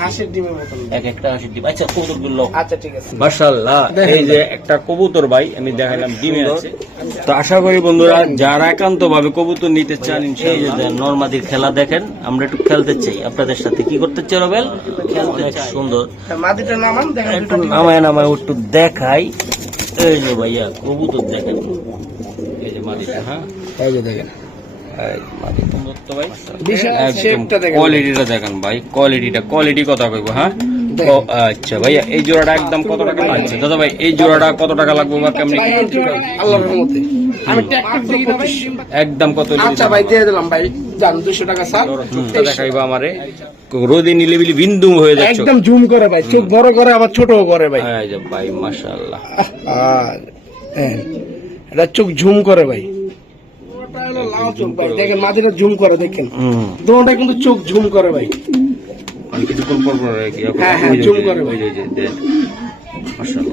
হাঁসের ডিমের মতন, এক একটা হাঁসের ডিম। আচ্ছা কবুতরগুলো, আচ্ছা ঠিক আছে। মাশাআল্লাহ, এই যে একটা কবুতর ভাই আমি দেখালাম ডিমে আছে। তো আশা করি বন্ধুরা যারা একান্ত ভাবে কবুতর নিতে চান ইনশাআল্লাহ নরমাদির খেলা দেখেন, আমরা একটু খেলতে চাই আপনাদের সাথে। কি করতে চাই রবেল? খেলতে চাই। সুন্দর মাদিটা নামান দেখেন, একটু নামায় একটু দেখাই। এই যে ভাইয়া কবুতর দেখেন, এই যে মাদিটা, হ্যাঁ এই যে দেখেন মাদি সুন্দর তো ভাই, শেপটা দেখেন, কোয়ালিটিটা দেখেন ভাই, কোয়ালিটি কথা কইব। হ্যাঁ আচ্ছা ভাইয়া এই জোড়াটা একদম কত টাকা লাগছে দাদা ভাই? এই জোড়াটা কত টাকা লাগবে বা কেমনি আল্লাহর রহমতে আমি ট্যাক্টর থেকে না ভাই একদম কত? আচ্ছা ভাই দিয়ে দিলাম ভাই, জান 200 টাকা স্যার। দেখাইবা আমারে, রোদে নিলেবিলি বিন্দু হয়ে যাচ্ছে, একদম জুম করে ভাই, চোখ বড় করে আবার ছোটও করে ভাই। এই যে ভাই মাশাআল্লাহ, এটা চোখ ঝুম করে ভাই, দেখেন মাঝে ঝুম করে, দেখেন দুটোটা কিন্তু চোখ ঝুম করে ভাই।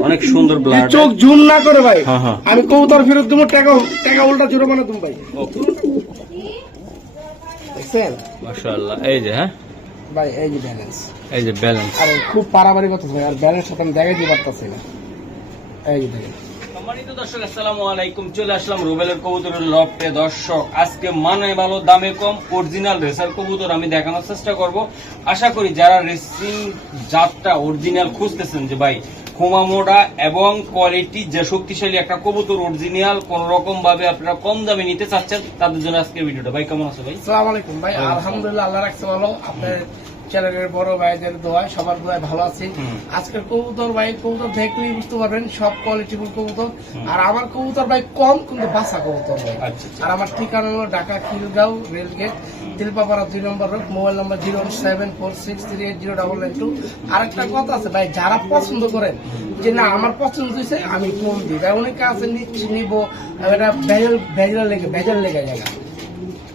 অনেক সুন্দর ব্লাড, চোখ জুম না করে ভাই। আমি কবুতর ফেরত দেবো, টাকা উল্টা জোরামানা তুমি ভাই। দেখছেন মাশাআল্লাহ, এই যে হ্যাঁ ভাই এই যে ব্যালেন্স, এই যে ব্যালেন্স, আর খুব পারাবারি কথা ভাই, আর ব্যালেন্স সাথে আমি দেখাই দিতে পারতাছি না। এই যে দেখেন সম্মানিত দর্শক আসসালামু আলাইকুম, চলে আসলাম রুবেলের কবুতরের লফটে। দর্শক আজকে মানে ভালো দামে কম অরিজিনাল রেসার কবুতর আমি দেখানোর চেষ্টা করব। আশা করি যারা রেসিং জাতটা অরিজিনাল খুঁজতেছেন, যে ভাই খোমা মোড়া এবং কোয়ালিটি যে শক্তিশালী একটা কবুতর অরিজিনাল কোন রকম ভাবে আপনারা কম দামে নিতে চাচ্ছেন, তাদের জন্য আজকের ভিডিওটা। ভাই কেমন আছে ভাই? আসসালামু আলাইকুম ভাই, আলহামদুলিল্লাহ আল্লাহ রাখছে ভালো। আপনার চ্যানেলের বড় ভাইদের দোয়ায় সবার দোয়ায় ভালো আছি। আজকের কবুতর ভাই, কবুতর দেখলেই বুঝতে পারবেন সব কোয়ালিটিফুল কবুতর। আর আমার কবুতর ভাই কম কিন্তু বাসা কবুতর ভাই। আর আমার ঠিকানা হলো ঢাকা খিলগাঁও রেলগেট, দিলপাপাড়া 2 নম্বর রোড, মোবাইল নাম্বার 07463380992। আরেকটা কথা আছে ভাই, যারা পছন্দ করেন যে না আমার পছন্দ হয়েছে আমি কম দিই ভাই, অনেকে আছে নিবো এটা ভেজাল লেগে যায়।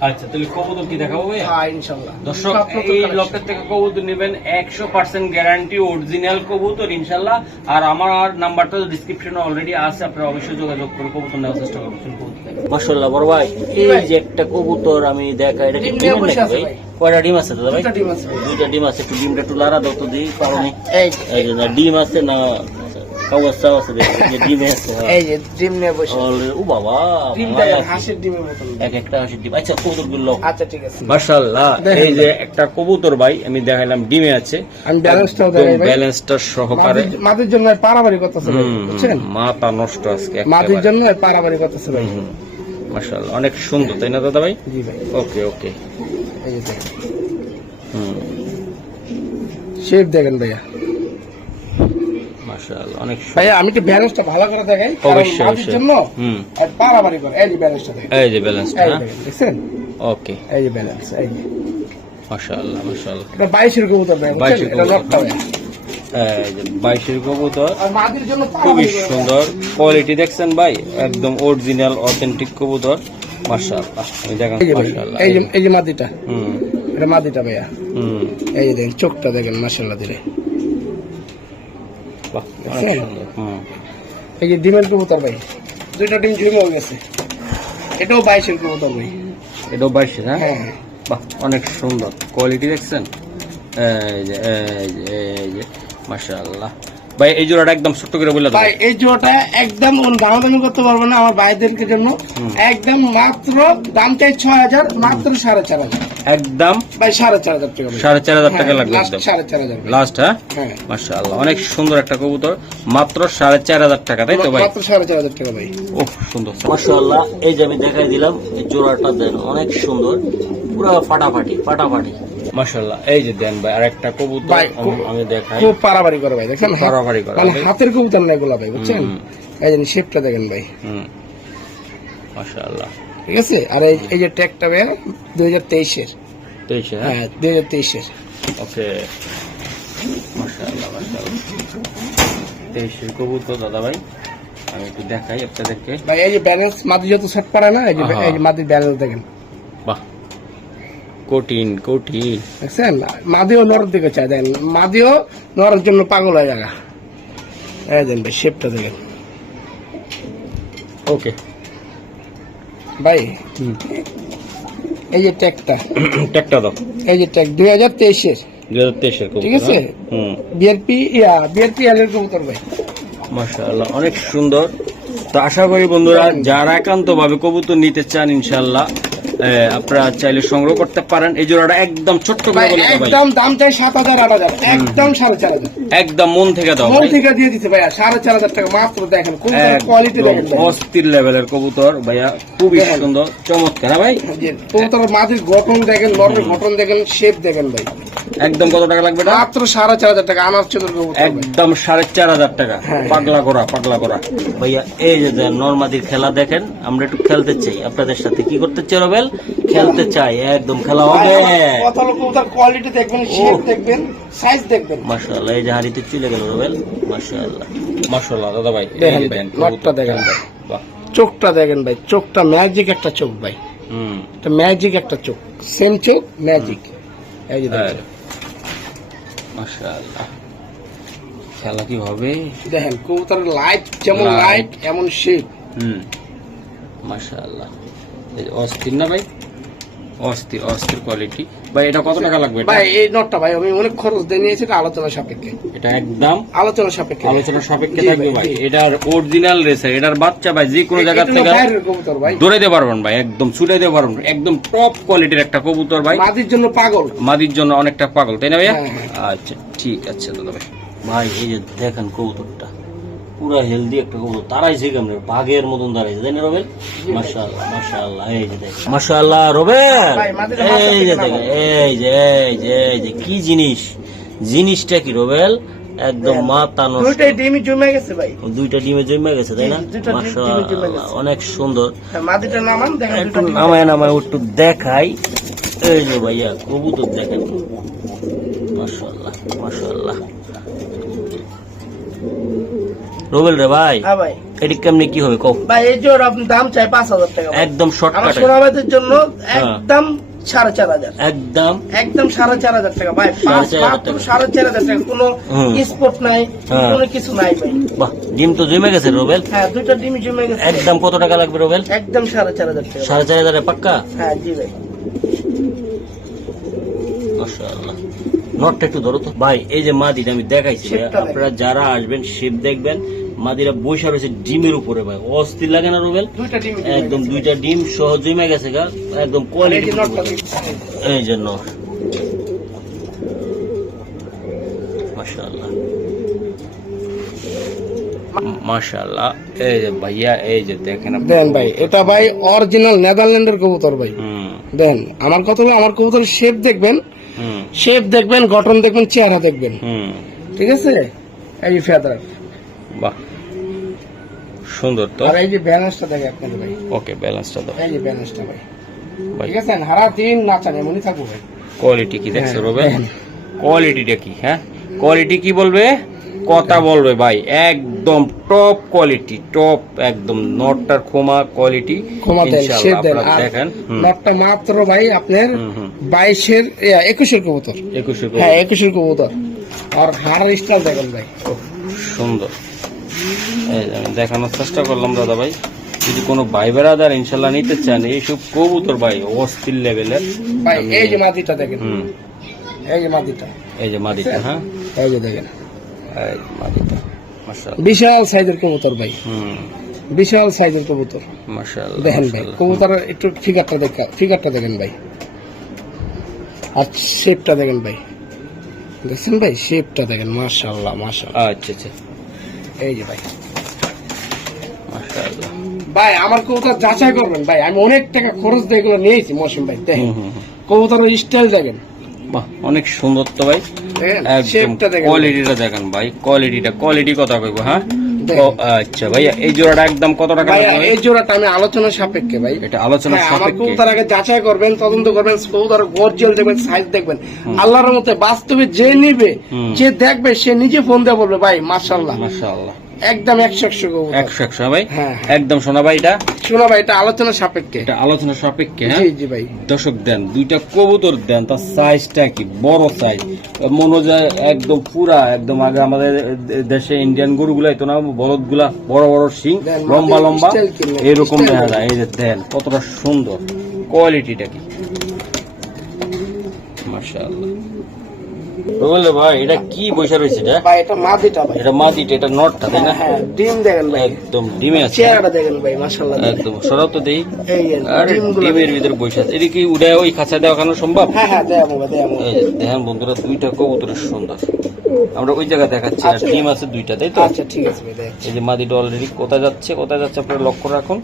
আচ্ছা তাহলে কবুতর কি দেখাবো ভাই? হ্যাঁ ইনশাআল্লাহ। দর্শক এই লকেট থেকে কবুতর নেবেন 100% গ্যারান্টি অরিজিনাল কবুতর ইনশাআল্লাহ। আর আমার নাম্বারটা ডিসক্রিপশনে অলরেডি আছে, আপনারা অবশ্যই যোগাযোগ করে কবুতর নেওয়ার চেষ্টা করবেন। মাশাআল্লাহ বড় ভাই, এই যে একটা কবুতর আমি দেখাই, এটা কি ডিম নাকি ভাই? কয়টা ডিম আছে দাদা ভাই? দুইটা ডিম আছে। একটু ডিমটা একটু লারা দাও তো দিই, কারণ এই যে ডিম আছে না কাওয়াসা আছে, যে ডিম আছে, এই যে ডিম নিয়ে বসে ও বাবা, হাঁসের ডিমের মতন, এক একটা হাঁসের ডিম। আচ্ছা কবুতরগুলো, আচ্ছা ঠিক আছে। মাশাআল্লাহ, এই যে একটা কবুতর ভাই আমি দেখাইলাম ডিমে আছে, আমি ব্যালেন্সটাও দেখাই ভাই, ব্যালেন্সটা সহকারে। মাটির জন্য পারাবারি করতেছে ভাই, বুঝছেন? মাথা নষ্ট আজকে মাটির জন্য পারাবারি করতেছে ভাই। মাশাআল্লাহ অনেক সুন্দর, তাই না দাদা ভাই? জি ভাই। ওকে ওকে, এই যে দেখেন শেপ দেখেন ভাইয়া, মাশাআল্লাহ অনেক সুন্দর ভাইয়া। আমি তো ব্যালেন্সটা ভালো করে দেখাই, অবশ্যই মাটির জন্য আর পারাবারি করে। এই যে ব্যালেন্সটা দেখেন, এই যে ব্যালেন্সটা, দেখছেন? ওকে, এই যে ব্যালেন্স, এই যে মাশাআল্লাহ মাশাআল্লাহ। এটা 22 এর কবুতর ভাই, 22 এর এটা লকটা ভাই, এই যে 22 এর কবুতর, আর মাটির জন্য খুবই সুন্দর কোয়ালিটি দেখছেন ভাই, একদম অরিজিনাল অথেন্টিক কবুতর মাশাআল্লাহ। আমি দেখেন মাশাআল্লাহ, এই যে মাটিটা, এটা মাটিটা ভাইয়া। এই যে দেখেন চোখটা দেখেন মাশাআল্লাহ দিলে, বাহ অনেক সুন্দর। এই যে ডিমের কবুতর ভাই, দুইটা ডিম ঝুমে হয়ে গেছে। এটাও 22 এর কবুতর ভাই, এটাও 22 না? হ্যাঁ বাহ অনেক সুন্দর কোয়ালিটি দেখছেন, এই যে এই যে মাশাআল্লাহ। ভাই এই জোড়াটা একদম ছোট্ট করে বলে দাও ভাই, এই জোড়াটা একদম দামাদামি করতে পারবো না আমার ভাইদেরকে জন্য, একদম মাত্র দাম চাই 6000, মাত্র 4500, একদম ভাই 4500 টাকা, 4500 টাকা লাগবে একদম 4500 লাস্ট। হ্যাঁ মাশাআল্লাহ অনেক সুন্দর একটা কবুতর, মাত্র 4500 টাকা, তাই তো ভাই? মাত্র 4500 টাকা ভাই। ওহ সুন্দর মাশাআল্লাহ। এই যে আমি দেখাই দিলাম এই জোড়াটা দেন, অনেক সুন্দর, পুরো ফাটাফাটি মাশাআল্লাহ। এই যে দেন ভাই আরেকটা কবুতর আমি দেখাই, খুব পারাবারি করে ভাই, দেখেন পারাবারি করে, মানে হাতের কবুতর না এগুলা ভাই, বুঝছেন? এই যে শেপটা দেখেন ভাই, মাশাআল্লাহ ঠিক আছে। আর এই যে ট্যাগটা ভাই 2023 এর, 23 হ্যাঁ 2023 এর, ওকে মাশাআল্লাহ মাশাআল্লাহ। 23 এর কবুতর দাদা ভাই আমি একটু দেখাই আপনাদেরকে ভাই। এই যে ব্যালেন্স মাটি যত সেট পারে না, এই যে মাটির ব্যালেন্স দেখেন, বাহ কঠিন দেখছেন? মাদিও নরর দিকে চাই, দেখেন মাদিও নরর জন্য পাগল হয়ে জায়গা। এই দেন ভাই শেপটা দেখেন, ওকে ভাই। এই যে ট্যাগটা দাও, এই যে ট্যাগ 2023 এর, 2023 এর কবুতর, ঠিক আছে? হুম, বিআরপি এলের কবুতর ভাই। মাশাআল্লাহ অনেক সুন্দর। তো আশা করি বন্ধুরা যারা একান্ত ভাবে কবুতর নিতে চান ইনশাআল্লাহ আপনারা চাইলে সংগ্রহ করতে পারেন। এই জোড়াটা একদম ছোট্ট করে ভাই বলে দাও ভাই, একদম দাম চাই 7,000 8,000, একদম 4,500, একদম মন থেকে দাও মন ভাই। থেকে দিয়ে দিতে ভাইয়া 4,500 টাকা মাত্র। দেখেন কবুতর কোয়ালিটি দেখেন ভাই। অস্থির লেভেলের কবুতর ভাইয়া, খুবই দেখেন। সুন্দর চমৎকার। হ্যাঁ ভাই, জি, কবুতরের মাটির গঠন দেখেন, নরমের গঠন দেখেন, শেপ দেখেন ভাই। একদম কত টাকা লাগবে এটা? মাত্র 4,500 টাকা আনার চোদ্দ কবুতর ভাই। একদম 4,500 টাকা। হ্যাঁ। পাগলা করা পাগলা করা ভাইয়া। এই যে নরমাদির খেলা দেখেন, আমরা একটু খেলতে চাই আপনাদের সাথে। কি করতে চাই রবেল? খেলতে চাই, একদম খেলা হবে। কত লোক কবুতর কোয়ালিটি দেখবেন, শেপ দেখবেন, সাইজ দেখবেন। মাশাআল্লাহ, এই যে হাড়িতে চলে গেল রবেল। মাশাআল্লাহ মাশাআল্লাহ দাদা ভাই, দেখেন এই যে ভাই, দেন নটটা কবুতর। দেখেন ভাই। বাহ, চোখটা দেখেন ভাই, চোখটা ম্যাজিক একটা চোখ ভাই। হুম, এটা ম্যাজিক একটা চোখ, সেম চোখ ম্যাজিক। এই যে হ্যাঁ। দেখেন, মাশাআল্লাহ খেলা কি হবে? দেখেন কবুতরের লাইট যেমন Light। লাইট এমন শেপ। হুম, মাশাআল্লাহ। এই যে অস্থির না ভাই, অস্থির অস্থির কোয়ালিটি ভাই। এটা কত টাকা লাগবে এটা? ভাই এই নটটা ভাই আমি অনেক খরচ দিয়ে নিয়েছি, এটা আলোচনা সাপেক্ষে। এটা একদম আলোচনা সাপেক্ষে। আলোচনা সাপেক্ষে জি থাকবে ভাই, ভাই। জি। এটার অরিজিনাল রেসার, এটার বাচ্চা ভাই যে কোনো জায়গা এটা থেকে বাইরের কবুতর ভাই, দৌড়ে দিতে পারবেন ভাই, একদম ছুটে দিতে পারবেন। একদম টপ কোয়ালিটির একটা কবুতর ভাই, মাদির জন্য পাগল। মাদির জন্য অনেকটা পাগল, তাই না ভাইয়া? হ্যাঁ, হ্যাঁ। আচ্ছা ঠিক আছে দাদা ভাই। ভাই এই যে দেখেন কবুতরটা পুরা হেলদি একটা কবুতর, তারাইছে কেমন বাঘের মতন দাঁড়াইছে, তাই না রবেল? মাশাআল্লাহ মাশাআল্লাহ, এই যে দেখেন মাশাআল্লাহ রবেল। ভাই, মাদিটা এই যে মাথা থেকে দেখেন, এই যে কি জিনিসটা কি রবেল? একদম মাথা নষ্ট। দুইটাই ডিমি জমে গেছে ভাই। দুইটা ডিমে জমে গেছে, তাই না? জি, দুইটা ডিমে জমে মাশাআল্লাহ গেছে। অনেক সুন্দর। হ্যাঁ, মাদিটা নামান দেখেন, একটু দুইটা ডিম। নামায় একটু দেখাই। এই যে ভাইয়া কবুতর দেখেন, মাশাআল্লাহ মাশাআল্লাহ। রবেল রে ভাই, হ্যাঁ ভাই। এটি কেমনি কি হবে কও? ভাই এই জোর আপনার দাম চাই 5,000 টাকা ভাই। একদম আমার শর্টকাটে, সোনাবাদের জন্য একদম 4,500, একদম একদম 4,500 টাকা ভাই। 4,500 টাকা। 4,500 টাকা, কোনো হুম। স্পট নাই, হ্যাঁ। কোনো কিছু নাই ভাই। বাহ, ডিম তো জমে গেছে রবেল। হ্যাঁ, দুইটা ডিমি জমে গেছে। একদম কত টাকা লাগবে রবেল? একদম 4,500 টাকা। 4,500 পাক্কা? হ্যাঁ জি ভাই। মাশাআল্লাহ। নটটা একটু ধরো তো ভাই। এই যে মাদিটা আমি দেখাইছি, শেপটা আপনারা যারা আসবেন শেপ দেখবেন। মাদিরা বৈশা রয়েছে ডিমের উপরে ভাই, অস্থির লাগে না রবেল? দুইটা ডিমি একদম দুইটা ডিম সহ জমে গেছে গা, একদম এই কোয়ালিটি। যে নটটা দেখছেন। এই যে নট, মাশাআল্লাহ মাশাআল্লাহ। এই যে ভাইয়া, এই যে দেখেন আপনি। দেন ভাই, এটা ভাই অরিজিনাল নেদারল্যান্ডের কবুতর ভাই। হুম দেন আমার কথা হলো, আমার কবুতরের শেপ দেখবেন, হুম শেপ দেখবেন, গঠন দেখবেন, চেহারা দেখবেন, হুম, ঠিক আছে? এই যে ফেদার, বাহ সুন্দর তো। আর এই যে ব্যালেন্সটা দেখে আপনাদের ভাই। ওকে, ব্যালেন্সটা দাও এই যে ব্যালেন্সটা ভাই, ভাই। ঠিক আছে? হারা দিন নাচান এমনই থাকবো ভাই। কোয়ালিটি কি দেখছো হ্যাঁ, রবেল? দেখেন। কোয়ালিটিটা কি? হ্যাঁ, কোয়ালিটি কি বলবে? কথা বলবে ভাই, একদম টপ কোয়ালিটি, টপ একদম। নটটার খোমা কোয়ালিটি ক্ষমা দেন, শেপ ইনশাআল্লাহ দেন। আপনারা আর দেখেন। নটটা মাত্র ভাই আপনার 21-এর কবুতর। 21 হ্যাঁ 21-এর কবুতর। আর হাড়ের স্টাইল দেখেন ভাই, সুন্দর। এই যে আমি দেখানোর চেষ্টা করলাম দাদা ভাই। যদি কোনো ভাই বেড়াদার ইনশাল্লাহ নিতে চান এইসব কবুতর ভাই, অস্থির লেভেলের ভাই এই যে মাদিটা দেখেন, হুম, এই যে মাদিটা, এই যে মাদিটা। হ্যাঁ, এই যে দেখেন, এই মাদিটা মাশাআল্লাহ। বিশাল সাইজের কবুতর ভাই, হুম, বিশাল সাইজের কবুতর। মাশাআল্লাহ দেখেন ভাই মাশাআল্লাহ। কবুতরের একটু ফিগারটা দেখেন ভাই, আর শেপটা দেখেন ভাই, দেখছেন ভাই? শেপটা দেখেন, মাশাআল্লাহ মাশাআল্লাহ। আচ্ছা আচ্ছা, এই যে ভাই, মাশাআল্লাহ। ভাই আমার কবুতর যাচাই করবেন ভাই, আমি অনেক টাকা খরচ দিয়ে এগুলো নিয়েছি মৌসুম ভাই। দেখেন হুম, হুম, হুম। কবুতরের স্টাইল দেখেন, বাহ, অনেক সুন্দর তো ভাই। দেখেন একদম শেপটা দেখেন। কোয়ালিটিটা দেখেন ভাই, কোয়ালিটি কথা কইবো। হ্যাঁ, দেখেন। ও আচ্ছা ভাইয়া, এই জোড়াটা একদম কত টাকা ভাই লাগবে? এই জোড়াটা আমি আলোচনা সাপেক্ষে ভাই, এটা আলোচনা হ্যাঁ, আমার সাপেক্ষে। কবুতর আগে যাচাই করবেন, তদন্ত করবেন, কবুতর গর্জিয়াল দেখবেন, সাইজ দেখবেন। আল্লাহর মতে বাস্তবে যে নিবে, হুম। যে দেখবে, সে নিজে ফোন দিয়ে বলবে ভাই মাশাআল্লাহ, মাশাআল্লাহ, একদম 100 কবুতর। 100 ভাই। হ্যাঁ। একদম শোনা ভাই, এটা শোনো ভাই, এটা আলোচনা সাপেক্ষে। এটা আলোচনা সাপেক্ষে। হ্যাঁ, জি জি ভাই, দর্শক দেন, দুইটা কবুতর দেন, তার সাইজটা কি বড় সাইজ, মনে যায় একদম পুরা একদম। আগে আমাদের দেশে ইন্ডিয়ান গরুগুলাই তো না, বলদ গুলা বড় বড় শিং, দেন, লম্বা মাটির লম্বা, style কিনলেন, এরকম style দেখা দেন। যায়। এই যে দেন কতটা সুন্দর, কোয়ালিটিটা কি, মাশাআল্লাহ রুবেল ভাই এটা কি বসে রয়েছে এটা? ভাই এটা মাদিটা ভাই। এটা মাদিটা, এটা নটটা তাই না? হ্যাঁ ডিম দেখেন ভাই, একদম ডিমে আছে, চেহারাটা দেখেন ভাই মাশাআল্লাহ। একদম সরাও তো দেই। এই আরে ডিমগুলো ডিমের ভিতরে বসে আছে, এটা কি উড়ায় ওই খাঁচা দেওয়ানো সম্ভব? হ্যাঁ হ্যাঁ দেখাবো ভাই, দেখাবো। এই যে দেখেন বন্ধুরা, দুইটা কবুতরের সুন্দর, আমরা ওই জায়গা দেখাচ্ছি। আর আচ্ছা। ডিম আছে দুইটা, তাই তো? আচ্ছা ঠিক আছে ভাই, দেখ এই যে মাদিটা অলরেডি কোথায় যাচ্ছে আপনারা লক্ষ্য রাখুন।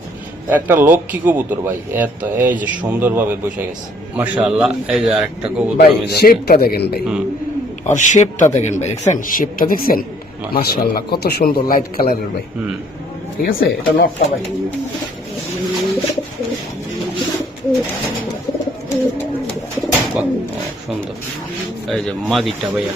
একটা লক্ষ্মী কবুতর ভাই, এত এই যে সুন্দর ভাবে বসে গেছে মাশাআল্লাহ। এই যে আরেকটা কবুতর ভাই, আমি দেখাই। শেপটা দেখেন ভাই, হুম, আর শেপটা দেখেন ভাই, দেখছেন শেপটা দেখছেন? মাশাআল্লাহ কত সুন্দর লাইট কালারের ভাই। হুম, ঠিক আছে, এটা নকটা ভাই। বাহ, সুন্দর। এই যে মাদিটা ভাইয়া,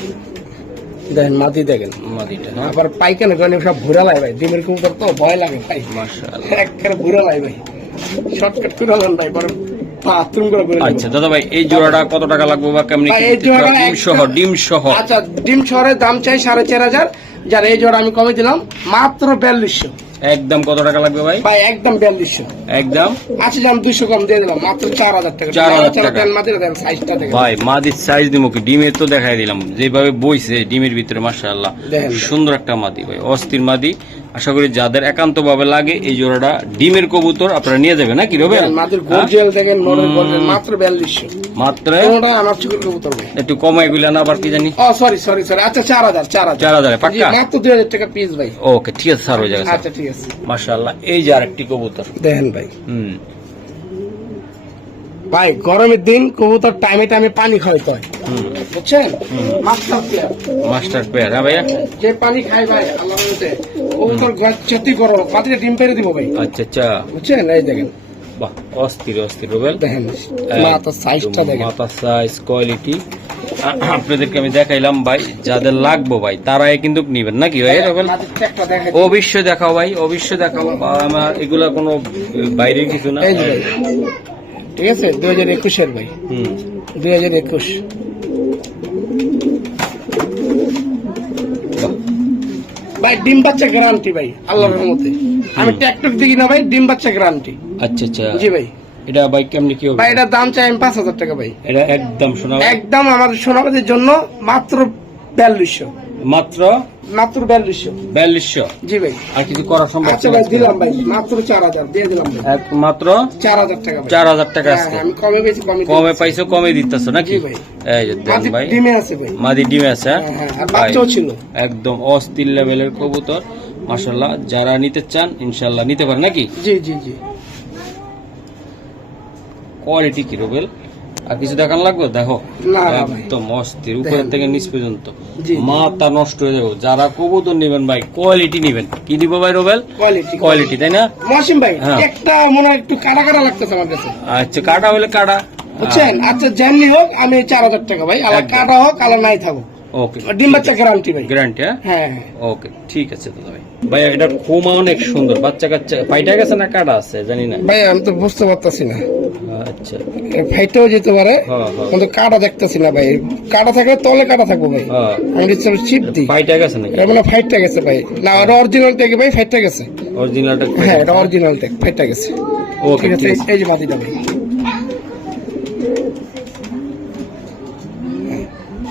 দেখেন মাদি দেখেন, মাদিটা না? আবার পাইকানে গনে সব ঘুরা লাই ভাই, ডিমের কবুতর তো ভয় লাগে ভাই, মাশাআল্লাহ। একেবারে ঘুরা লাই ভাই, শর্টকাট করে দেন ভাই, পরে বাথরুম করে ঘুরে আচ্ছা দাদা ভাই, এই জোড়াটা কত টাকা লাগবে বা কেমনি ভাই, কি এই দিতে পারবেন? জোড়াটা ডিম সহ, ডিম সহ। আচ্ছা ডিম শহরের দাম চাই 4,500, যার এই জোড়া আমি কমে দিলাম মাত্র 4200। একদম কত টাকা লাগবে ভাই? ভাই একদম 4200। একদম আচ্ছা দাম 200 কম দিয়ে দিলাম, মাত্র 4000 টাকা। 4000 টাকা। দেন মাত্র দেন সাইজটা দেখেন ভাই মাদির সাইজ দিমো কি? ডিমের তো দেখাই দিলাম যেভাবে বইছে ডিমের ভিতরে, মাশাআল্লাহ দেখেন। সুন্দর একটা মাদি ভাই, অস্থির মাদি। আশা করি যাদের একান্ত ভাবে লাগে এই জোড়াটা ডিমের কবুতর আপনারা নিয়ে যাবেন নাকি রবে? মাদের গর্জিয়াল দেখেন, নরের গর্জিয়াল মাত্র 4200। মাত্র কোনটা আমার চুকের কবুতর ভাই? একটু কমাই গুলা না, আবার কি জানি। ও সরি সরি সরি, আচ্ছা 4000 4000 পাক্কা? জি, মাত্র 2000 টাকা পিস ভাই। ওকে ঠিক আছে স্যার, হয়ে যাবে স্যার। আচ্ছা ঠিক আছে, মাশাআল্লাহ। এই যে আরেকটি কবুতর, দেখেন ভাই। হুম, ভাই গরমের দিন কবুতর টাইমে টাইমে পানি খাওয়াইতে হয়, হুম, বুঝছেন? Master pair, master pair. হ্যাঁ ভাইয়া, যে পানি খায় ভাই আল্লাহর রহমতে কবুতর ক্ষতি করো, পাতিটা ডিম পেরে দিব ভাই, আচ্ছা আচ্ছা, বুঝছেন? এই দেখেন, বাহ অস্থির অস্থির রবেল। দেখেন মাথা সাইজটা দেখেন। মাথা সাইজ, কোয়ালিটি আপনাদেরকে আমি দেখাইলাম ভাই, যাদের লাগবো ভাই তারাই কিন্তু নিবেন নাকি ভাই রবেল? মাথার ট্যাগটা দেখেন। অবশ্যই দেখাও ভাই, অবশ্যই দেখাও। আমার এগুলা কোনো বাইরের কিছু না। এই যে ভাই, ঠিক আছে 2021 ভাই, হুম, 2021। ভাই ডিম বাচ্চা গ্যারান্টি ভাই আল্লাহর রহমতে, আমি ট্যাকটক দেখি না ভাই, ডিম বাচ্চা গ্যারান্টি। আচ্ছা আচ্ছা। জি ভাই। এটা ভাই কেমনি কি হবে? ভাই এটার দাম চাই আমি 5000 টাকা ভাই, এটা একদম শোনা, একদম আমাদের সোনাবাদের জন্য মাত্র 4200, মাত্র মাত্র 4200। 4200। জি ভাই। আর কিছু করা সম্ভব? আচ্ছা ভাই দিলাম ভাই, মাত্র 4000 দিয়ে দিলাম ভাই, মাত্র 4000 টাকা ভাই। 4000 টাকা হ্যাঁ, আজকে আমি কমে পেয়েছি, কমে পাইছো, কমে দিতেছো নাকি? জি ভাই। এই যে দেন ভাই, ডিমে আছে ভাই। মাদি ডিমে আছে, হ্যাঁ? হ্যাঁ, আর বাচ্চাও ছিল। একদম অস্থির লেভেলের কবুতর মাশাআল্লাহ। যারা নিতে চান ইনশাআল্লাহ নিতে পারেন নাকি? জি জি জি। কোয়ালিটি কি রবেল? আর কিছু দেখান লাগবে? দেখো না, না ভাই। একদম অস্থির, উপর দেখেন। থেকে নিচ পর্যন্ত জি। মাথা নষ্ট হয়ে যাবে। যারা কবুতর নেবেন ভাই কোয়ালিটি নেবেন। কি দিব ভাই রবেল? কোয়ালিটি কোয়ালিটি, তাই না? মহসিন ভাই হ্যাঁ। একটা মনে হয় একটু কাটা কাটা লাগতেছে আমার কাছে, আচ্ছা কাটা হলে কাটা, বুঝছেন? আচ্ছা যেমনি হোক আমি 4000 টাকা ভাই, আলাদা একদম। কাটা হোক আলাদা নাই থাকুক, ওকে ডিম বাচ্চা গ্যারান্টি ভাই। গ্যারান্টি, হ্যাঁ হ্যাঁ হ্যাঁ। ওকে ঠিক আছে দাদা ভাই। ভাই এটা খুমা অনেক সুন্দর, বাচ্চা কাচ্চা পাইটা গেছে না কাটা আছে জানি না। ভাই আমি তো বুঝতে পারতাছি না, আচ্ছা, ফাইটেও যেতে পারে হ্যাঁ হ্যাঁ কিন্তু কাটা দেখতেছি না ভাই, কাটা থাকলে তলে কাটা থাকবো ভাই, হ্যাঁ, আমি ইচ্ছা চিপ দিই। পাইটা গেছে নাকি? এটা মানে ফাইটটা গেছে ভাই, না এটা অরিজিনাল থেকে ভাই ফাইটটা গেছে। অরিজিনালটা? হ্যাঁ এটা অরিজিনাল থেকে ফাইটটা গেছে। ওকে ঠিক আছে, ঠিক আছে। এই যে মাটিটা ভাই।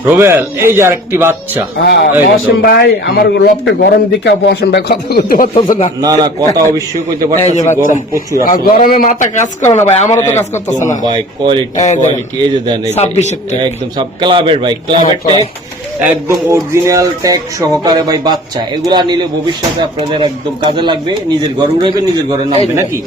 রোবেল এই যে আরেকটি বাচ্চা, এই যে মহসিন দাও। ভাই আমার লপটে গরম দিকে মহসিন ভাই কথা বলতে পারতেছে না। না না কথা অবশ্যই কইতে এই যে পারতেছি, বাচ্চা। গরম প্রচুর আর আসলে। গরমে মাথা কাজ করে না ভাই, আমারও তো কাজ করতেছে একদম না ভাই কোয়ালিটি এই দেখেন। কোয়ালিটি, এই যে দেন এই যে, 26 এর tag। একদম সব ক্লাবের ভাই, ক্লাবের হ্যাঁ, ট্যাগ, একদম অরিজিনাল ট্যাগ সহকারে ভাই বাচ্চা। এগুলা নিলে ভবিষ্যতে আপনাদের একদম কাজে লাগবে, নিজের ঘরে উড়াইবে, নিজের ঘরে নামবে যে। নাকি?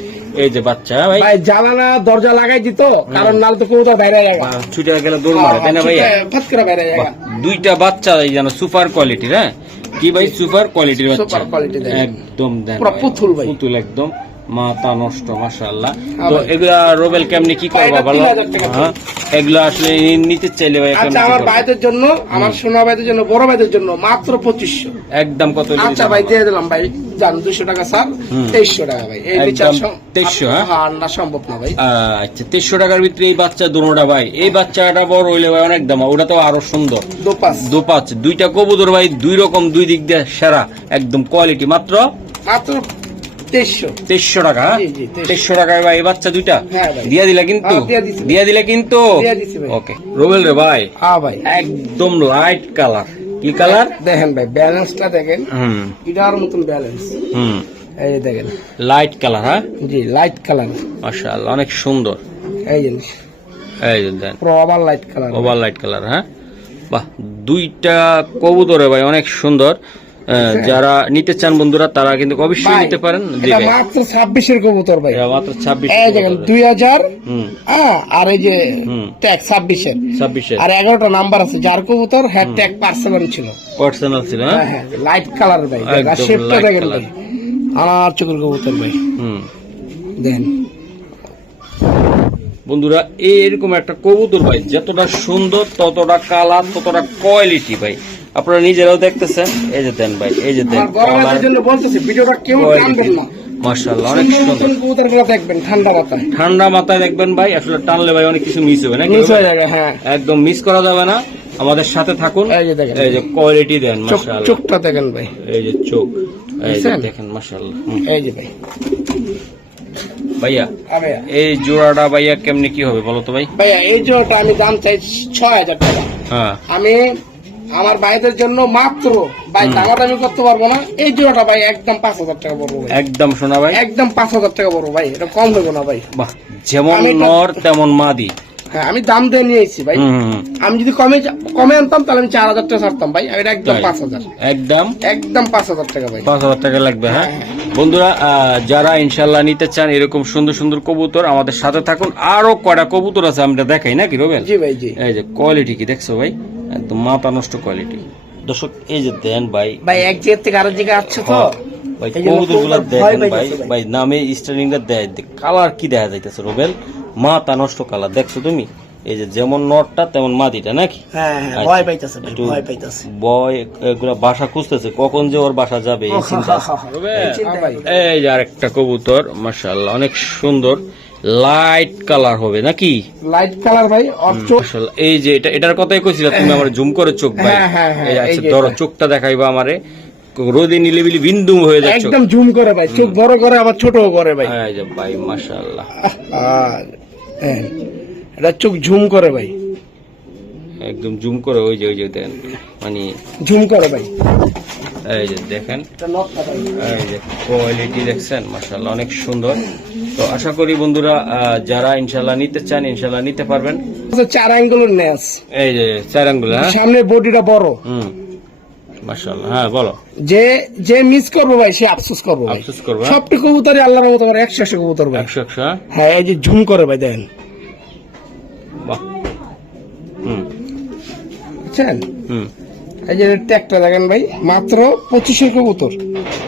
এই যে বাচ্চা ভাই, ভাই জানালা দরজা লাগাই দিত, কারণ নালে তো কবুতর বাইরে যায়, ছুটে গেলে দৌড় মারে, তাই না ভাইয়া? ফাট করে বাইরে যায়। বাহ, দুইটা বাচ্চা এই যেন সুপার কোয়ালিটির, হ্যাঁ কি ভাই সুপার কোয়ালিটির বাচ্চা, সুপার কোয়ালিটি দেখেন। একদম দেন পুরো ভাই, পুতুল ভাই। পুতুল একদম, মাথা নষ্ট মাশাআল্লাহ। হ্যাঁ তো ভাই। এগুলা রোবেল কেমনি কি করবা এটা বলো? 3000 টাকা। হ্যাঁ এগুলা আসলে নিতে চাইলে ভাই কেমনি আচ্ছা কি আমার করবা? ভাইদের জন্য, আমার সোনা ভাইদের জন্য, বড় ভাইদের জন্য মাত্র 2500। একদম কত হইলে আচ্ছা দিতে ভাই পারবা? দিয়ে দিলাম ভাই, জান 200 টাকা স্যার, 2300 টাকা ভাই। এই একদম বিচার 2300, হ্যাঁ? হ্যাঁ না সম্ভব না ভাই। আচ্ছা 2300 টাকার ভিতরে এই বাচ্চা দুটোটা ভাই, এই বাচ্চাটা বড় হইলে ভাই অনেক দাম, ওটা তো আরো সুন্দর। দোপাস দোপাচ দুইটা কবুতর ভাই, দুই রকম দুই দিক দিয়ে সেরা, একদম কোয়ালিটি, মাত্র মাত্র 2300 2300 টাকা, হ্যাঁ? জি, জি, 2300 টাকায় ভাই এই বাচ্চা দুইটা হ্যাঁ ভাই। দিয়া দিলা কিন্তু, হ্যাঁ, দিয়া দিছি ভাই। দিয়া দিলে কিন্তু। দিয়া দিছি ভাই। ওকে রুবেল রে ভাই, হ্যাঁ ভাই, একদম লাইট কালার, কি কালার? দেখেন ভাই ব্যালেন্সটা দেখেন, হুম এটার মতন ব্যালেন্স, হুম, এই যে দেখেন, লাইট কালার, হ্যাঁ জি লাইট কালার, মাশাআল্লাহ অনেক সুন্দর। এই জিনিস এই যে দেন পুরো over light colour, over light colour, হ্যাঁ বাহ, দুইটা কবুতরে ভাই অনেক সুন্দর। যারা নিতে চান বন্ধুরা তারা কিন্তু অবশ্যই ভাই, নিতে পারেন। জি এটা ভাই, মাত্র 26 কবুতর ভাই, এটা মাত্র 26 এই দেখেন 2000, হুম আর এই যে হুম ট্যাগ 26 26 আর 11টা নাম্বার আছে, যার কবুতর হ্যাঁ ট্যাগ পার্সোনাল ছিল, পার্সোনাল ছিল, হ্যাঁ হ্যাঁ লাইট কালার ভাই, একদম আর শেপটা light দেখেন color। ভাই, আমার চোখের কবুতর ভাই, হুম দেখেন বন্ধুরা এরকম একটা কবুতর ভাই যতটা সুন্দর ততটা কালার ততটা কোয়ালিটি ভাই, আপনারা নিজেরাও দেখতেছেন। এই যে দেন ভাই, এই যে দেন আমার গরমের জন্য বলতেছি ভিডিওটা কেউ টানবেন না, মাশাআল্লাহ অনেক সুন্দর সুন্দর। মতন কবুতরগুলো দেখবেন ঠান্ডা মাথায়, ঠান্ডা মাথায় দেখবেন ভাই, আসলে টানলে ভাই অনেক কিছু মিস হবে নাকি? মিস হয়ে যাবে, হ্যাঁ একদম মিস করা যাবে না, আমাদের সাথে থাকুন। এই যে দেখেন, এই যে কোয়ালিটি দেন চোখ মাশাআল্লাহ, চোখটা দেখেন ভাই, এই যে চোখ, এই যে দেখছেন? দেখেন মাশাআল্লাহ। এই যে ভাই, ভাইয়া আরে এই জোড়াটা ভাইয়া কেমনে কি হবে বলো তো ভাই? ভাইয়া এই জোড়াটা আমি দাম চাই 6000 টাকা, হ্যাঁ আমি আমার ভাইদের জন্য মাত্র ভাই দামাদামি করতে পারবো না, এই জোড়াটা ভাই একদম 5000 টাকা পড়বো ভাই, একদম শোনা ভাই, একদম 5000 টাকা পড়বো ভাই, এটা কম দেবো না ভাই, বাহ যেমন আমি তো- নর তেমন মাদি। হ্যাঁ আমি দাম দিয়ে নিয়েছি ভাই, আমি যদি কমে আনতাম তাহলে আমি 4000 টাকা ছাড়তাম ভাই, আর এটা একদম তাই। 5000, একদম একদম 5000 টাকা ভাই। 5000 টাকা লাগবে, হ্যাঁ বন্ধুরা যারা ইনশাল্লাহ নিতে চান এরকম সুন্দর সুন্দর কবুতর আমাদের সাথে থাকুন। আরো কয়টা কবুতর আছে আমরা দেখাই নাকি রবেল? জি ভাই জি এই যে কোয়ালিটি কি দেখছো ভাই, একদম মাথা নষ্ট কোয়ালিটি। দর্শক এই যে দেন ভাই, ভাই এক জায়গা থেকে আরেক জায়গায় আসছে তো, ভাই এই জন্য কবুতর গুলা কবুতর ভয় দেখেন ভাই, পাইতেছে ভাই। ভাই নামে স্টার্নিংটা দেয়, কালার কি দেখা যাইতেছে রবেল, মাথা নষ্ট কালার দেখছো তুমি? এই যে যেমন নটটা তেমন মাদিটা নাকি? হ্যাঁ হ্যাঁ আচ্ছা, ভয় পাইতেছে ভাই, একটু ভয় পাইতেছে, বয় এগুলা বাসা খুঁজতেছে কখন যে ওর বাসা যাবে এই চিন্তা। এই চিন্তা ভাই। এই যে আরেকটা কবুতর মাশাআল্লাহ অনেক সুন্দর লাইট কালার হবে নাকি? লাইট কালার ভাই, আর চোখ মাশাআল্লাহ এই যে এটার কথাই কইছিলা তুমি, আমার জুম করে চোখ ভাই। হ্যাঁ, হ্যাঁ, হ্যাঁ, এই যে, আচ্ছা এই যে ধরো এটা। চোখটা দেখাইবা আমারে, রোদে নিলিবিলি বিন্দু হয়ে যাচ্ছে। একদম জুম করে ভাই, চোখ বড় করে আবার ছোট করে ভাই, এই যে ভাই মাশাআল্লাহ আর হ্যাঁ, এটা চোখ ঝুম করে ভাই, একদম জুম করে ওই যে দেন মানে ঝুম করে ভাই, এই যে দেখেন, এটা নকশা ভাই। এই যে কোয়ালিটি দেখছেন মাশাআল্লাহ অনেক সুন্দর। তো আশা করি বন্ধুরা যারা ইনশাআল্লাহ নিতে চান ইনশাআল্লাহ নিতে পারবেন। আচ্ছা, 4 অ্যাঙ্গুলের নেস, এই যে চার আঙ্গুল, হ্যাঁ সামনের বডিটা বড়, মাশাআল্লাহ, হ্যাঁ বলো। যে যে মিস করবো ভাই সে আফসোস করবো ভাই, আফসোস করবা? সবটি কবুতরই আল্লাহর মতো করে 100 কবুতর ভাই, 100 100, হ্যাঁ এই যে ঝুম করে ভাই দেখেন, বাহ, বুঝছেন? হুম এই যে ট্যাগটা দেখেন ভাই, মাত্র 25 কবুতর,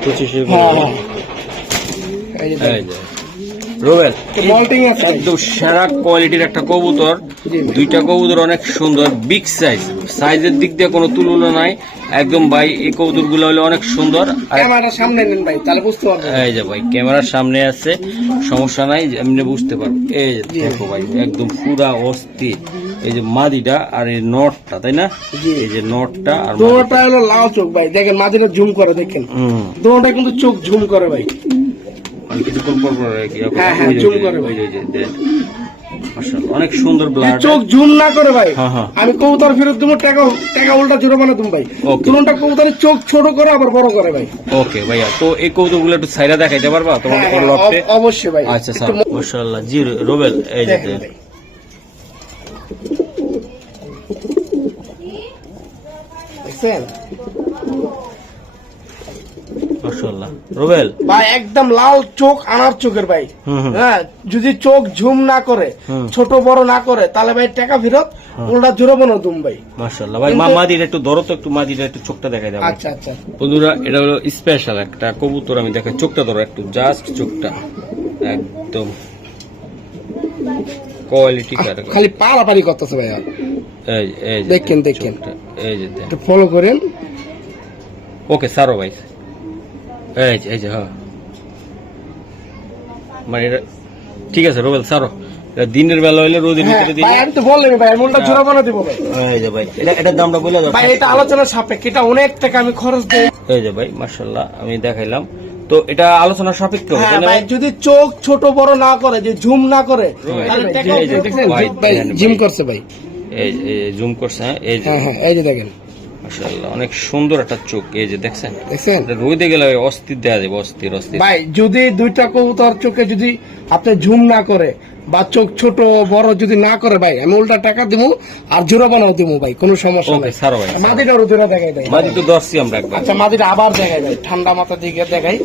25 হ্যাঁ হ্যাঁ, এই যে এই যে রোবেল মল্টিং আছে ভাই। একদম সেরা কোয়ালিটির একটা কবুতর, জি ভাই। দুইটা কবুতর অনেক সুন্দর, বিগ সাইজ, সাইজের দিক দিয়ে কোনো তুলনা নাই একদম ভাই। এই কবুতর গুলো হলো অনেক সুন্দর। আর ক্যামেরাটা সামনে নেন ভাই, তাহলে বুঝতে পারবেন। এই যে ভাই ক্যামেরার সামনে আছে, সমস্যা নাই, এমনি বুঝতে পারবো। এই যে দেখো ভাই একদম পুরা অস্থির, এই যে মাদিটা আর এই নটটা, তাই না? জি। এই যে নটটা আর দোনোটা হলো লাল চোখ ভাই, দেখেন মাঝিটা ঝুম করে দেখেন, দোনোটা কিন্তু চোখ ঝুম করে ভাই, আমি কিছুক্ষণ পর পর আর কি হ্যাঁ, হ্যাঁ, ওই যে- zoom করে ভাই। ওই যে দেন। মাশাআল্লাহ, অনেক সুন্দর ব্লাড। চোখ ঝুম না করে ভাই, হ্যাঁ, হ্যাঁ। আমি কবুতর ফেরত দেবো, টাকা টাকা উল্টা জোরাবানা তুমি ভাই, Okay. দোনোটা কবুতরের চোখ ছোট করে আবার বড় করে ভাই, ওকে ভাইয়া, তো এই কৌতুকগুলো একটু সাইডা দেখাইতে পারবা তোমাদের হ্যাঁ, লটে? অবশ্যই ভাই, আচ্ছা একটু স্যার, মাশাআল্লাহ। জি রোবেল এই যে দেখেন দেন। ভাই। দেখছেন মাশাআল্লাহ রোবেল, ভাই একদম লাল চোখ, আনার চোখের ভাই, হুম, হুম। হ্যাঁ যদি চোখ ঝুম না করে, হুম। ছোট বড় না করে, তাহলে ভাই টাকা ফেরত, উল্টা জোরাবানা তুমি ভাই। মাশাআল্লাহ ভাই, কিন্তু- মাদির একটু ধরো তো, একটু মাদির একটু চোখটা দেখাই দাও। আচ্ছা আচ্ছা, বন্ধুরা এটা হলো স্পেশাল একটা কবুতর, আমি দেখাই, চোখটা ধরো একটু, জাস্ট চোখটা একদম কোয়ালিটি কাটা। খালি পারাপারি করতেছে ভাইয়া, এই যে দেখেন, দেন দেখেন। চোখটা, এই যে দেন। একটু ফলো করেন। ওকে সারো ভাই, এই যে হ্যাঁ, মানে এটা ঠিক আছে রোবেল সারো। এটা দিনের বেলা হইলে রোদের হ্যাঁ, ভিতরে দিন। ভাই আমি তো বললাম ভাই, আমি উল্টা জোরাবানা দিব ভাই। এই যে ভাই এটার দামটা বলে দাও। ভাই এটা আলোচনার সাপেক্ষে, এটা অনেক টাকা আমি খরচ দিই। এই যে ভাই মাশাআল্লাহ আমি দেখাইলাম, তো এটা আলোচনা সাপেক্ষে হবে, হ্যাঁ তাই না ভাই, ভাই? যদি চোখ ছোট বড় না করে, যে ঝুম না করে, তাহলে টাকা এই যে দেখছেন? ভাই, ভাই দেখেন জিম ভাই। করছে ভাই। এই জুম করছে, হ্যাঁ, এই যে হ্যাঁ হ্যাঁ, এই যে দেখেন, মাশাআল্লাহ অনেক সুন্দর একটা চোখ, এই যে দেখছেন, দেখছেন এটা রোদে গেলে অস্থির দেয়া যাবে, অস্থির অস্থির। ভাই। যদি দুইটা কবুতর চোখে যদি আপনি ঝুম না করে বা চোখ ছোট বড় যদি না করে ভাই, আমি উল্টা টাকা দিব আর জোড়া বানাও দিব ভাই, কোনো সমস্যা ওকে নাই। ছাড়ো ভাই, মাদিটারও জোড়া দেখাই ভাই। মাদি তো দর্শি আমরা একবার। আচ্ছা, মাদিটা আবার দেখাই ভাই, ঠান্ডা মাথা দিকে দেখাই,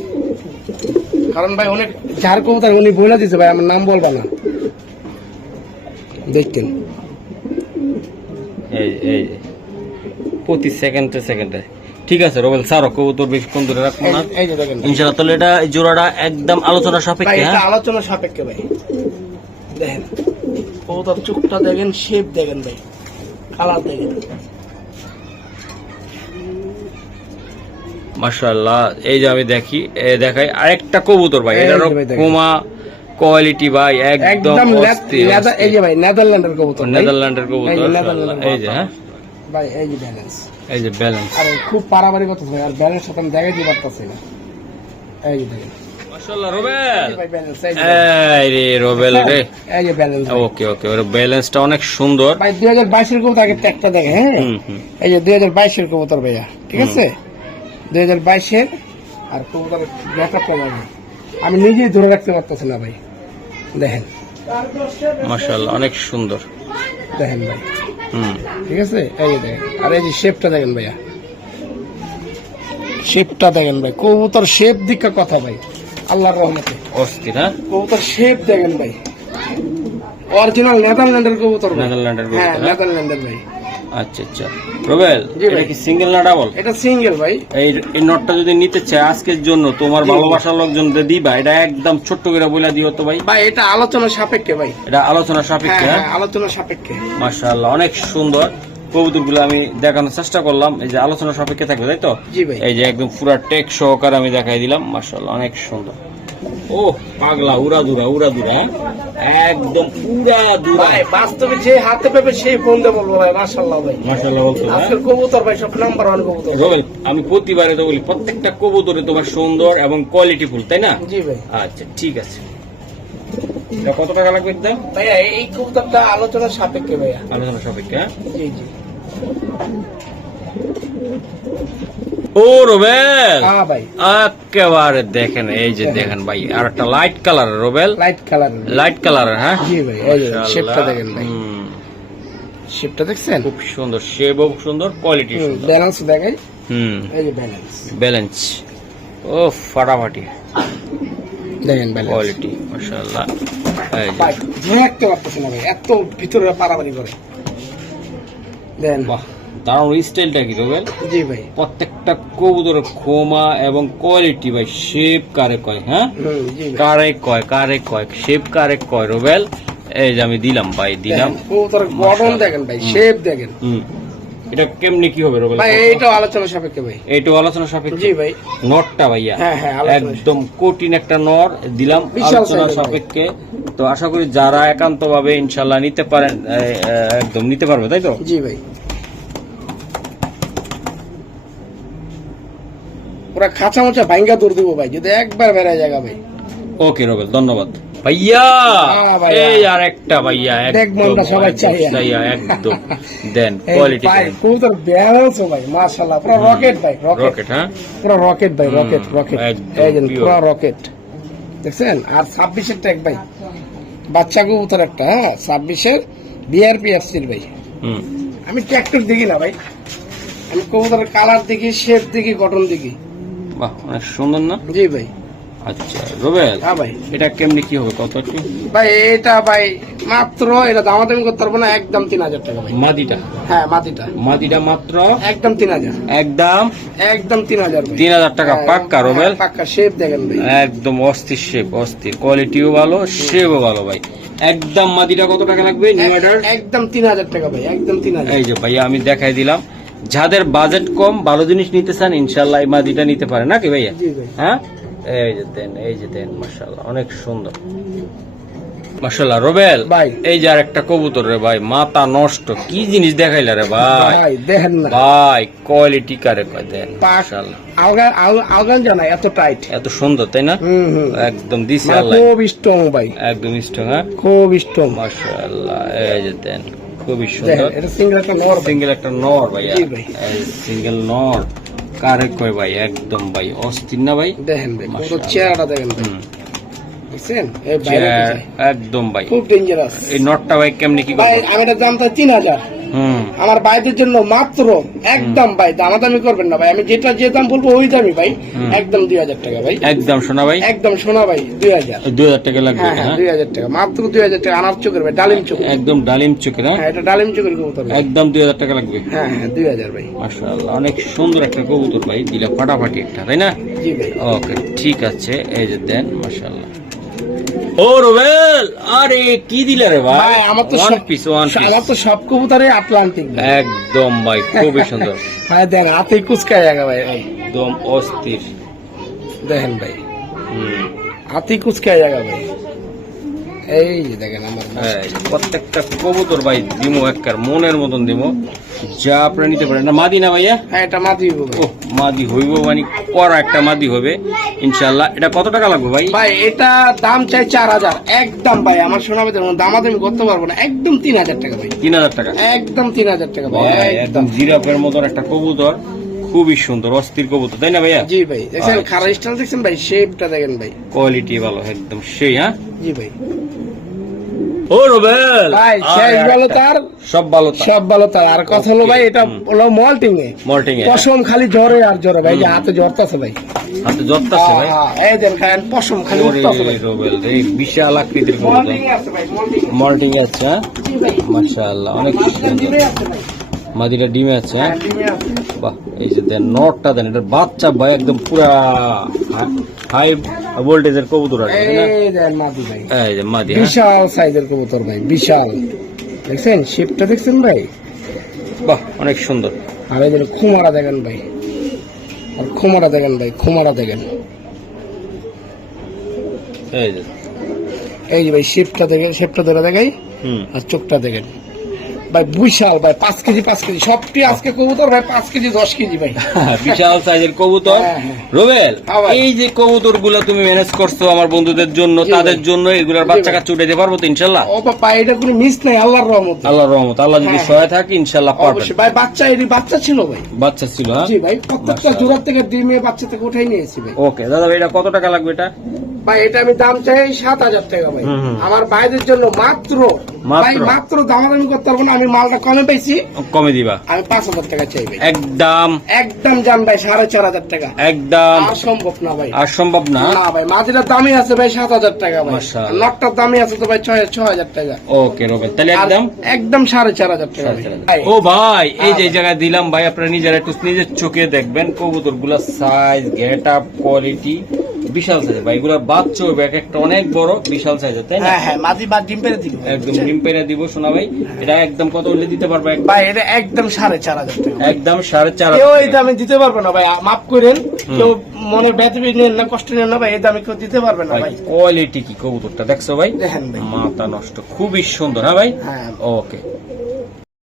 কারণ ভাই অনেক যার কবুতর উনি বলে দিছে ভাই, আমার নাম বলবা না, দেখতেন এই এই যে, প্রতি সেকেন্ডে সেকেন্ডে। ঠিক আছে রবেল, ছাড়ো, কবুতর বেশিক্ষণ ধরে রাখবো না এই যে দেখেন ইনশাআল্লাহ। তাহলে এটা এই জোড়াটা একদম আলোচনা ভাই, সাপেক্ষে, এটা হ্যাঁ? আলোচনা সাপেক্ষে ভাই। দেখেন কবুতর চোখটা দেখেন, শেপ দেখেন ভাই, কালার দেখেন। মাশাআল্লাহ। এই যে আমি দেখাই আরেকটা কবুতর ভাই, এই যে এটারও ভাই দেখেন। কোমা কোয়ালিটি ভাই, একদম একদম অস্থির, এই যে ভাই নেদারল্যান্ডের কবুতর ভাই। নেদারল্যান্ডের কবুতর, এই যে মাশাআল্লাহ। নেদারল্যান্ডের এই যে, হ্যাঁ, ভাই এই যে ব্যালেন্স, এই যে ব্যালেন্স, আর খুব পারাবারি কথা ভাই, আর ব্যালেন্স সাথে আমি দেখাই দিতে পারতাছি না। এই যে দেখেন মাশাআল্লাহ রবেল, ভাই ব্যালেন্স, এই এই রে রবেল রে, এই যে ব্যালেন্স ওকে ওকে, ওর ব্যালেন্সটা অনেক সুন্দর। ভাই। 2022 এর কবুতর আগে ট্যাগটা দেখে, হ্যাঁ, এই যে 2022 এর কবুতর ভাইয়া, ঠিক আছে, 2022 এর। আর কবুতরের ব্যাকআপটা ভাই আমি নিজেই ধরে রাখতে পারতেছি না ভাই, দেখেন মাশাআল্লাহ অনেক সুন্দর। দেখেন ভাই, ঠিক আছে, এই যে দেখেন, আর এই যে শেপটা দেখেন ভাইয়া, শেপটা দেখেন ভাই, কবুতর শেপ দিকা কথা ভাই, আল্লাহর রহমতে অস্থির, হ্যাঁ, কবুতর শেপ দেখেন ভাই, অরিজিনাল নেদারল্যান্ডের কবুতর ভাই। নেদারল্যান্ডের কবুতর, হ্যাঁ হ্যাঁ? নেদারল্যান্ডের ভাই। আচ্ছা আচ্ছা রবেল, জি ভাই। এটা কি সিঙ্গেল না ডাবল? এটা সিঙ্গেল ভাই। এই নটটা যদি নিতে চায় আজকের জন্য, তোমার জি। ভালোবাসার লোকজন দিবা, এটা একদম ছোট্ট করে বলে দিও তো ভাই। ভাই এটা আলোচনা সাপেক্ষে ভাই, এটা আলোচনা হ্যাঁ সাপেক্ষে, হ্যাঁ, হ্যাঁ? আলোচনা সাপেক্ষে। মাশাআল্লাহ অনেক সুন্দর কবুতরগুলো আমি দেখানোর চেষ্টা করলাম, এই যে আলোচনা সাপেক্ষে থাকবে, তাই তো? জি ভাই। এই যে একদম পুরা টেক সহকারে আমি দেখাই দিলাম, মাশাআল্লাহ অনেক সুন্দর। ও পাগলা, উড়াদুরা উড়াদুরা, হ্যাঁ? একদম উড়াদুরা, ভাই বাস্তবে যে হাতে পাবে সেই ফোন দিয়ে বলবো ভাই, মাশাআল্লাহ ভাই। মাশাআল্লাহ বলতো, হ্যাঁ? আজকের কবুতর ভাই সব নাম্বার 1 কবুতর। রবেল, আমি প্রতিবারে তো বলি প্রত্যেকটা কবুতরে তোমার সুন্দর এবং কোয়ালিটিফুল, তাই না? জি ভাই। আচ্ছা ঠিক আছে, এটা কত টাকা লাগবে একদম? ভাইয়া এই কবুতরটা আলোচনা সাপেক্ষে ভাইয়া। আলোচনা সাপেক্ষে, হ্যাঁ? জি জি। ও রবেল, হ্যাঁ ভাই, একেবারে দেখেন, এই যে দেখেন ভাই, আর একটা light colour রবেল, light colour. Light colour, হ্যাঁ? জি ভাই, এই যে মাশাআল্লাহ। শেপটা দেখেন ভাই, শেপটা দেখছেন, খুব সুন্দর, শেপও সুন্দর, কোয়ালিটি সুন্দর, ব্যালেন্স দেখাই, হুম, এই যে ব্যালেন্স ব্যালেন্স, ও ফাটাফাটি দেখেন, ব্যালেন্স কোয়ালিটি, মাশাআল্লাহ। এই যে, ভাই ধরে রাখতে পারতেছি না ভাই, এত ভিতরে পারাপারি করে দেন। বাহ, দারুণ স্টাইলটা কি রবেল? জি ভাই। প্রত্যেকটা কবুতরের খোমা এবং কোয়ালিটি ভাই, শেপ কারে কয়, হ্যাঁ? জি ভাই। কারে কয় শেপ কারে কয় রবেল। এই যে আমি দিলাম ভাই, দিলাম। দেখেন, কবুতরের গঠন দেখেন ভাই, শেপ দেখেন এটা কেমনে কি হবে রবেল? ভাই, এইটাও আলোচনা সাপেক্ষে ভাই। এইটাও আলোচনা সাপেক্ষে। জি ভাই। নটটা ভাইয়া, হ্যাঁ হ্যাঁ, আলোচনা একদম কঠিন একটা নর দিলাম, বিশাল আলোচনা size এর সাপেক্ষে। তো আশা করি যারা একান্ত ভাবে ইনশাল্লাহ নিতে পারেন, একদম নিতে পারবে, তাই তো? জি ভাই। পুরা খাঁচা মোচা ভাঙ্গা দূর দিব ভাই, যদি একবার বেড়ায় জায়গা ভাই। ওকে রবেল, ধন্যবাদ ভাইয়া। হ্যাঁ ভাইয়া। এই আর একটা ভাইয়া, দেখ মনটা সবাই চাই। একদম দেন এই কোয়ালিটি, ভাই কবুতর ব্যালেন্স ভাই, মাশাআল্লাহ, পুরো রকেট ভাই, রকেট, রকেট, হ্যাঁ? পুরো রকেট ভাই, রকেট রকেট, একদম এই যে pure। পুরো রকেট দেখছেন। আর 26 এর ট্যাগ ভাই, বাচ্চা কবুতর একটা, হ্যাঁ 26 এর বিআরপি এফসির ভাই। হুম, আমি ট্র্যাক্টর দেখি না ভাই, আমি কবুতরের কালার দেখি, শেপ দেখি, গঠন দেখি। বাহ, অনেক সুন্দর না? জি ভাই। আচ্ছা রবেল, হ্যাঁ ভাই। এটা কেমনি কি হবে কত একটু? ভাই এটা ভাই মাত্র, এটা দামাদামি করতে পারবো না, একদম 3000 টাকা ভাই। মাদিটা, হ্যাঁ মাটিটা মাদিটা মাত্র একদম 3000, একদম একদম 3000 ভাই। 3000 টাকা পাক্কা রবেল। হ্যাঁ, পাক্কা শেপ দেখেন ভাই, একদম অস্থির শেপ, অস্থির কোয়ালিটিও ভালো, শেপও ভালো ভাই। একদম মাদিটা কত টাকা লাগবে নিউ অর্ডার? একদম 3000 টাকা ভাই, একদম 3000। এই যে ভাইয়া আমি দেখাই দিলাম, যাদের বাজেট কম ভালো জিনিস নিতে চান ইনশাল্লাহ এই মাদিটা নিতে পারে, নাকি ভাইয়া? জি ভাই। হ্যাঁ, এই যে দেন, এই যে দেন, মাশাআল্লাহ অনেক সুন্দর। মাশাআল্লাহ রুবেল ভাই। এই যে আর একটা কবুতর রে ভাই, মাথা নষ্ট, কি জিনিস দেখাইলা রে ভাই। ভাই দেখেন না, ভাই কোয়ালিটি কারে কয় দেন, পাক মাশাআল্লাহ আলগান জানা এত টাইট। এত সুন্দর তাই না? হুম। একদম দিছে মানে আল্লাহ, খুব স্ট্রং ভাই, একদম স্ট্রং। হ্যাঁ খুব স্ট্রং। মাশাআল্লাহ, এই যে দেন খুবই দেখেন সুন্দর। এটা সিঙ্গেল একটা নর ভাই। সিঙ্গেল একটা নর ভাইয়া, জি ভাই। সিঙ্গেল নর কারে কয় ভাই, একদম ভাই অস্থির না ভাই। দেখেন ভাই কত মাশাআল্লাহ। চেহারাটা দেখেন ভাই, হুম, দেখছেন এই বাইরে চেয়ার, একদম ভাই। খুব ডেঞ্জারাস এই নটটা ভাই কেমনি কি ভাই। করবো? আমি এটা দাম তো 3000, হুম, আমার ভাইদের জন্য মাত্র একদম ভাই দামাদামি করবেন না ভাই, আমি যে দাম বলবো ওই দামই ভাই, একদম 2000 টাকা ভাই, একদম শোনা ভাই, একদম শোনা ভাই 2000। 2000 টাকা লাগবে। হ্যাঁ হ্যাঁ হ্যাঁ 2000 টাকা, মাত্র 2000 টাকা। আনার চোখের ভাই, ডালিম চোখ। একদম ডালিম চোখের। হ্যাঁ হ্যাঁ এটা ডালিম চোখের কবুতর ভাই। একদম 2000 টাকা লাগবে। হ্যাঁ হ্যাঁ 2000 ভাই। মাশাআল্লাহ অনেক সুন্দর একটা কবুতর ভাই, দিলে ফাটাফাটি একটা, তাই না? জি ভাই। ওকে ঠিক আছে, এই যে দেন মাশাআল্লাহ। ও রুবেল, আরে কি দিলে রে ভাই? ভাই আমার তো ওয়ান পিস, ওয়ান পিস আমার তো সব কবুতরে আটলান্টিক ভাই। একদম ভাই, খুবই সুন্দর, ভাই দেখ হাতে কুচকায় জায়গা ভাই, একদম অস্থির। দেখেন ভাই হুম, হাতি কুচকায় জায়গা ভাই। এই যে দেখেন আমার এই প্রত্যেকটা কবুতর ভাই দিমো একবার মনের মতন দিমো, যা আপনারা নিতে পারেন। না মাদি না ভাইয়া? হ্যাঁ এটা মাটি ও মাদি হইব, মানে করা একটা মাদি হবে ইনশাআল্লাহ। এটা কত টাকা লাগবে ভাই? ভাই এটা দাম চাই 4000 একদম ভাই। আমার শোনাবে দামাদামি করতে পারবো না, একদম 3000 টাকা ভাই, 3000 টাকা। একদম 3000 টাকা ভাই, ভাই, একদম। একদম জিরাফের মতন একটা কবুতর, খুবই সুন্দর অস্থির কবুতর, তাই না ভাইয়া? জি ভাই দেখছেন আচ্ছা। খারা স্টাইল দেখছেন ভাই, শেপটা দেখেন ভাই। কোয়ালিটি ভালো একদম সেই। হ্যাঁ জি ভাই। ও রুবেল ভাই শেষ ভালো তার, সব ভালো তার। সব ভালো তার। আর কথা হলো ভাই এটা হলো মল্টিং এ, মল্টিং এ পশম খালি জ্বরে আর জ্বরে ভাই, যে হাতে জ্বরতাছে ভাই। হাতে জত্তাছে ভাই। এই দেন খান পশম খালি ওরে উঠতাছে ভাই। রুবেল রে, বিশাল আকৃতির কবুতর, মল্টিং আছে ভাই, মল্টিং। মল্টিং এ আছে। হ্যাঁ জি ভাই। মাশাআল্লাহ অনেক সুন্দর। ডিমে আছে ভাই। মাদিটা ডিমে আছে। হ্যাঁ হ্যাঁ, ডিমে আছে। বাহ, এই যে দেন নটটা দেন, এটা বাচ্চা ভাই, একদম পুরা হাই ভোল্টেজের কবুতর আছে, তাই না? এই দেন মাদি ভাই, এই যে মাদি। হ্যাঁ বিশাল সাইজের কবুতর ভাই, বিশাল। দেখছেন শেপটা দেখছেন ভাই, বাহ অনেক সুন্দর। আর এই যে খুমারা দেখেন ভাই, আর খুমারা দেখেন ভাই, খুমারা দেখেন। এই যে এই যে ভাই শেপটা দেখেন, শেপটা ধরে দেখাই, হুম আর চোখটা দেখেন ভাই, বিশাল ভাই, 5 কেজি 5 কেজি সবটি আজকে কবুতর ভাই, 5 কেজি 10 কেজি ভাই। বিশাল সাইজের কবুতর। হ্যাঁ, হ্যাঁ। রুবেল হ্যাঁ ভাই। এই যে কবুতর গুলো তুমি ম্যানেজ করছো আমার বন্ধুদের জন্য, জি ভাই। তাদের জন্য এগুলার জি বাচ্চা ভাই। কাচ্চা উঠাইতে পারবো তো ইনশাল্লাহ? ও বাবা এটা কোনো মিস নাই, আল্লাহর রহমতে। আল্লাহর রহমত, আল্লাহ যদি হ্যাঁ, সহায় থাকে ইনশাল্লাহ পারবেন। অবশ্যই ভাই, বাচ্চা এরই বাচ্চা ছিল ভাই। বাচ্চা ছিল। হ্যাঁ জি ভাই, প্রত্যেকটা মাশাআল্লাহ। জোড়ার থেকে ডিমে বাচ্চা থেকে উঠাই নিয়েছি ভাই। ওকে দাদা ভাই, এটা কত টাকা লাগবে এটা? ভাই এটা আমি দাম চাই 7000 টাকা ভাই। হুম, হুম। আমার ভাইদের জন্য মাত্র ভাই, মাত্র দামাদামি করতে পারবো না, আমি মালটা কমে পাইছি, কমে দিবা? আমি 5000 টাকা চাই ভাই। একদম একদম জান ভাই 4500 টাকা, একদম আর সম্ভব না ভাই। আর সম্ভব না। না ভাই, মাঝিটার দামই আছে ভাই 7000 টাকা ভাই, মাশাআল্লাহ। নটটার দামই আছে তো ভাই 6000 টাকা। ওকে রুবেল, তাহলে আর একদম একদম 4500 টাকা ভাই। ও ভাই, এই যে হ্যাঁ জায়গায় দিলাম ভাই, আপনারা নিজেরা একটু নিজের চোখে দেখবেন কবুতর গুলা সাইজ, গেট আপ, কোয়ালিটি বিশাল সাইজ ভাই। এগুলা বাচ্চা হবে এক একটা অনেক বড়, বিশাল সাইজের, তাই না? হ্যাঁ হ্যাঁ, মাঝি বা ডিম পেরে দিল একদম ডিম পেরে দিব শোনা ভাই। এটা একদম কত হলে দিতে পারবে? ভাই, এটা একদম 4500 টাকা। একদম 4.5। কেউ এই দামে দিতে পারবে না ভাই, মাফ করেন, কেউ মনে ব্যথা নেন না, কষ্ট নেন না ভাই, এই দামে কেউ দিতে পারবে না ভাই। কোয়ালিটি কি কবুতরটা দেখছো ভাই? দেখেন ভাই, মাথা নষ্ট, খুবই সুন্দর। হ্যাঁ ভাই হ্যাঁ ওকে